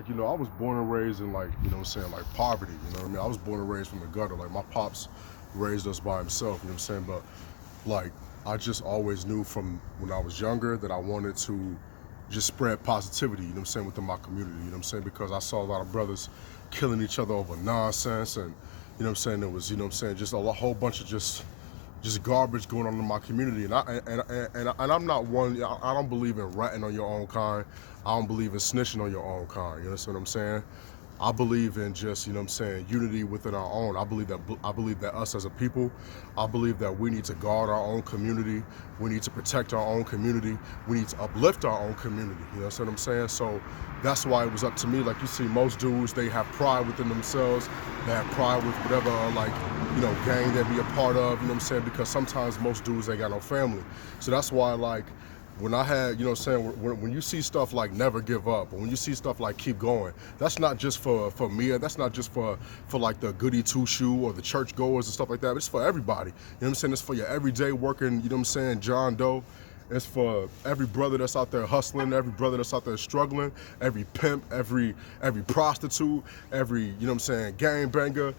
like, you know, I was born and raised in, like, you know what I'm saying, like poverty, you know what I mean? I was born and raised from the gutter. Like, my pops raised us by himself, you know what I'm saying? But, like, I just always knew from when I was younger that I wanted to just spread positivity, you know what I'm saying, within my community, you know what I'm saying? Because I saw a lot of brothers killing each other over nonsense, and, you know what I'm saying, there was, you know what I'm saying, just a whole bunch of just garbage going on in my community. And I'm not one, I don't believe in ratting on your own kind. I don't believe in snitching on your own kind, you understand what I'm saying? I believe in just, you know what I'm saying, unity within our own. I believe that us as a people, I believe that we need to guard our own community. We need to protect our own community. We need to uplift our own community, you know what I'm saying? So that's why it was up to me. Like, you see most dudes, they have pride within themselves. They have pride with whatever, like, you know, gang they be a part of, you know what I'm saying? Because sometimes most dudes, they got no family. So that's why, like, when I had, you know what I'm saying, when you see stuff like never give up, or when you see stuff like keep going, that's not just for me, that's not just for like the goody two-shoe or the church goers and stuff like that, it's for everybody. You know what I'm saying? It's for your everyday working, you know what I'm saying, John Doe. It's for every brother that's out there hustling, every brother that's out there struggling, every pimp, every prostitute, every, you know what I'm saying, gangbanger,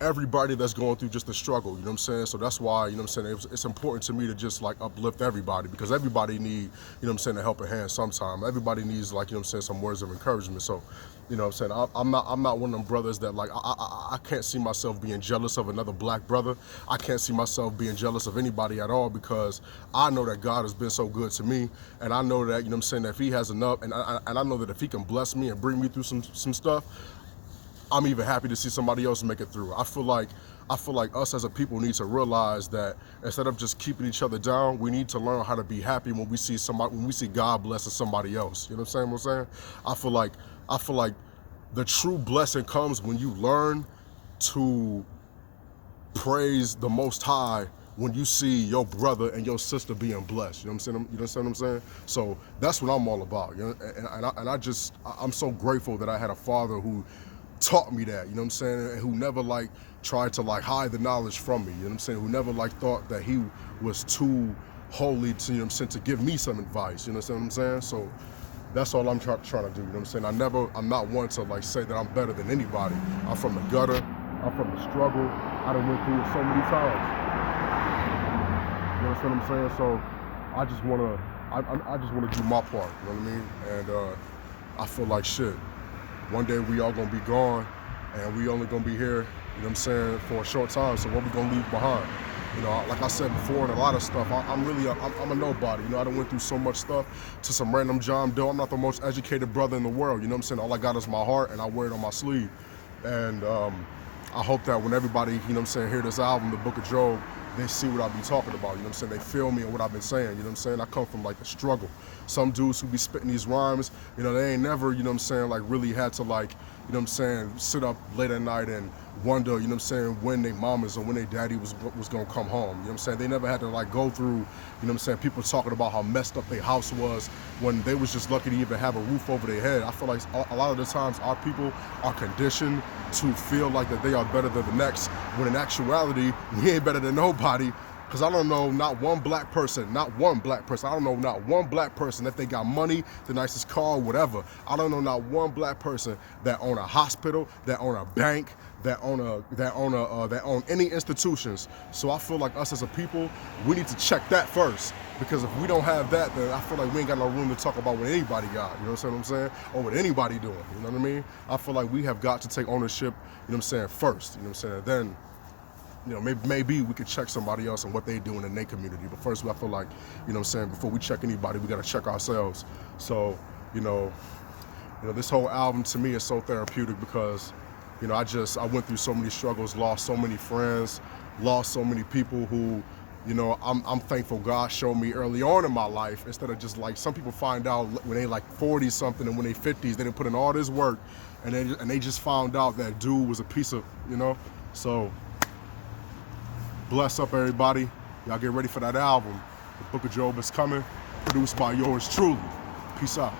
everybody that's going through just a struggle, you know what I'm saying? So that's why, you know what I'm saying, it's important to me to just like uplift everybody, because everybody need, you know what I'm saying, a helping hand sometime. Everybody needs, like, you know what I'm saying, some words of encouragement. So, you know what I'm saying, I'm not one of them brothers that, like, I can't see myself being jealous of another black brother. I can't see myself being jealous of anybody at all, because I know that God has been so good to me, and I know that, you know what I'm saying, that if he has enough, and I know that if he can bless me and bring me through some stuff, I'm even happy to see somebody else make it through. I feel like us as a people need to realize that instead of just keeping each other down, we need to learn how to be happy when we see God blessing somebody else. You know what I'm saying? I feel like the true blessing comes when you learn to praise the Most High when you see your brother and your sister being blessed. You know what I'm saying? You understand what I'm saying? So that's what I'm all about. You know? I'm so grateful that I had a father who taught me that, you know what I'm saying, and who never like tried to like hide the knowledge from me, you know what I'm saying, who never like thought that he was too holy to, you know what I'm saying, to give me some advice, you know what I'm saying? So that's all I'm trying to do, you know what I'm saying? I'm not one to like say that I'm better than anybody. I'm from the gutter, I'm from the struggle, I done went through it so many times. You understand what I'm saying? So I just wanna do my part, you know what I mean? And I feel like shit. One day we all gonna be gone, and we only gonna be here, you know what I'm saying, for a short time. So what we gonna leave behind? You know, like I said before, and a lot of stuff, I'm a nobody. You know, I done went through so much stuff to some random John Doe. I'm not the most educated brother in the world. You know what I'm saying? All I got is my heart, and I wear it on my sleeve. And I hope that when everybody, you know what I'm saying, hear this album, The Book of Job, they see what I be talking about, you know what I'm saying? They feel me and what I've been saying, you know what I'm saying? I come from like the struggle. Some dudes who be spitting these rhymes, you know, they ain't never, you know what I'm saying, like really had to like, you know what I'm saying, sit up late at night and wonder, you know what I'm saying, when their mamas or when their daddy was gonna come home, you know what I'm saying? They never had to like go through, you know what I'm saying, people talking about how messed up their house was when they was just lucky to even have a roof over their head. I feel like a lot of the times our people are conditioned to feel like that they are better than the next, when in actuality, we ain't better than nobody. Because I don't know not one black person, I don't know not one black person that they got money, the nicest car, whatever. I don't know not one black person that own a hospital, that own a bank, that own any institutions. So I feel like us as a people, we need to check that first. Because if we don't have that, then I feel like we ain't got no room to talk about what anybody got, you know what I'm saying? Or what anybody doing, you know what I mean? I feel like we have got to take ownership, you know what I'm saying, first, you know what I'm saying? Then, you know, maybe we could check somebody else and what they doing in their community. But first, I feel like, you know what I'm saying, before we check anybody, we got to check ourselves. So, you know, this whole album to me is so therapeutic because, you know, I went through so many struggles, lost so many friends, lost so many people who, you know, I'm thankful God showed me early on in my life, instead of just like some people find out when they like 40 something and when they 50s, they didn't put in all this work and they just found out that dude was a piece of, you know, so bless up everybody. Y'all get ready for that album. The Book of Job is coming, produced by yours truly. Peace out.